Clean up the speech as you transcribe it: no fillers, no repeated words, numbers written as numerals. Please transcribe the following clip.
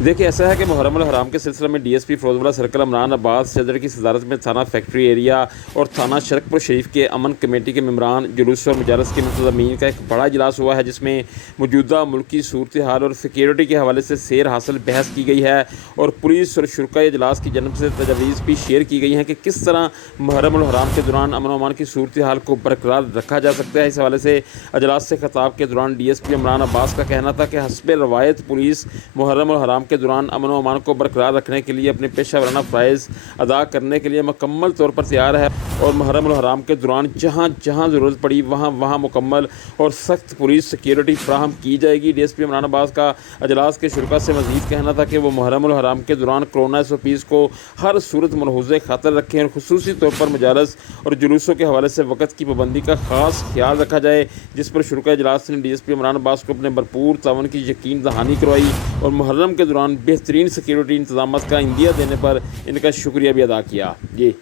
देखिए, ऐसा है कि मुहर्रम अल हराम के सिलसिले में डीएसपी फिरोजपुर सर्कल इमरान अब्बास चौधरी की सदारत में थाना फैक्ट्री एरिया और थाना शरकपुर शरीफ के अमन कमेटी के मेंबरान, जुलूस और मजालस के मुंतज़मीन का एक बड़ा इजलास हुआ है, जिसमें मौजूदा मुल्की सूरत हाल और सिक्योरिटी के हवाले से सैर हासिल बहस की गई है और पुलिस और शुरा इजलास की जनब से तजावीज़ भी शेयर की गई हैं कि किस तरह मुहर्रम अल हराम के दौरान अमन अमान की सूरत हाल को बरकरार रखा जा सकता है। इस हवाले से इजलास से खिताब के दौरान डीएसपी इमरान अब्बास का कहना था कि हस्ब रवायत पुलिस मुहर्रम अल हराम के दौरान अमन व अमान को बरकरार रखने के लिए अपने पेशा वराना फ़राइज़ अदा करने के लिए मुकम्मल तौर पर तैयार है और मुहर्रम अल हराम के दौरान जहाँ जहाँ ज़रूरत पड़ी वहाँ मुकम्मल और सख्त पुलिस सिक्योरिटी फराहम की जाएगी। डीएसपी इमरान अब्बास का अजलास के शुरा से मज़ीद कहना था कि वो मुहर्रम अल हराम के दौरान कोरोना SOPs को हर सूरत मलहूज़ खातर रखें और खुसूसी तौर पर मजालस और जुलूसों के हवाले से वक़्त की पाबंदी का ख़ास ख्याल रखा जाए, जिस पर शुरा इजलास ने डीएसपी इमरान अब्बास को अपने भरपूर तावन की यकीन दहानी करवाई और मुहर्रम के दौरान बेहतरीन सिक्योरिटी इंतजाम का इंदिया देने पर इनका शुक्रिया भी अदा किया। जी।